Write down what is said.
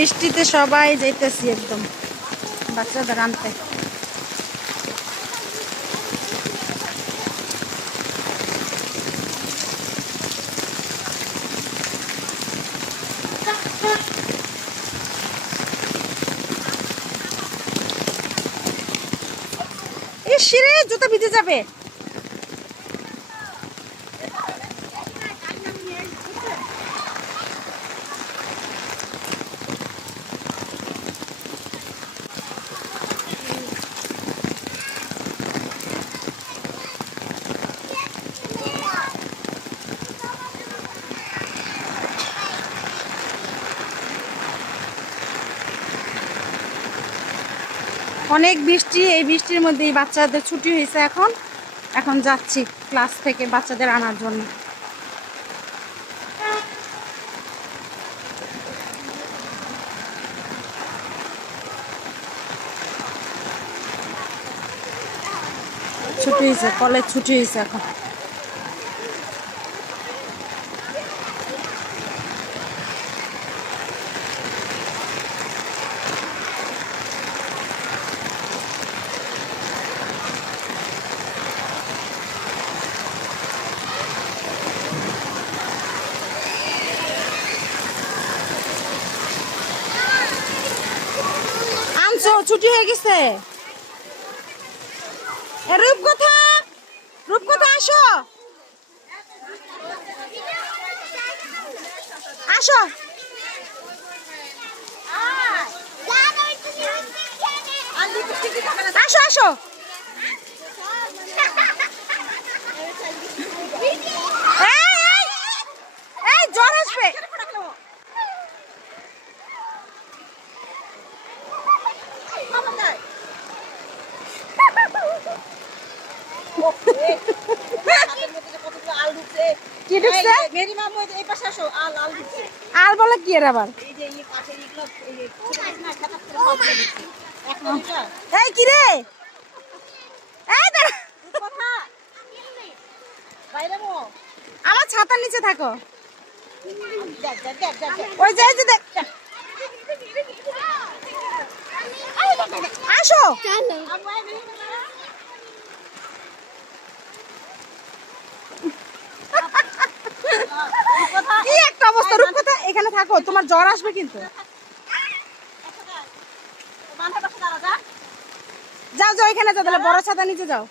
বৃষ্টিতে সবাই যাইতেছি একদম বাচ্চাদের আনতে। ইসরে জুতা ভিজে যাবে। অনেক বৃষ্টি, এই বৃষ্টির মধ্যেই বাচ্চাদের ছুটি হয়েছে। এখন যাচ্ছি ক্লাস থেকে বাচ্চাদের আনার জন্য। ছুটি হয়েছে, কলেজ ছুটি হয়েছে এখন। ছুটি হয়ে গেছে। রূপকথা, রূপকথা আসো আসো আসো আসো। এই জ্বর আসবে। আল বলে কি এর আবার? এই কি রে? আমার ছাতার নিচে থাকো। ওই যাই যে দেখ। আসো কি একটা অবস্থা। রূপকথা এখানে থাকো, তোমার জ্বর আসবে কিন্তু। যাও যাও এখানে যাও, তাহলে বড় ছাতা নিচে যাও।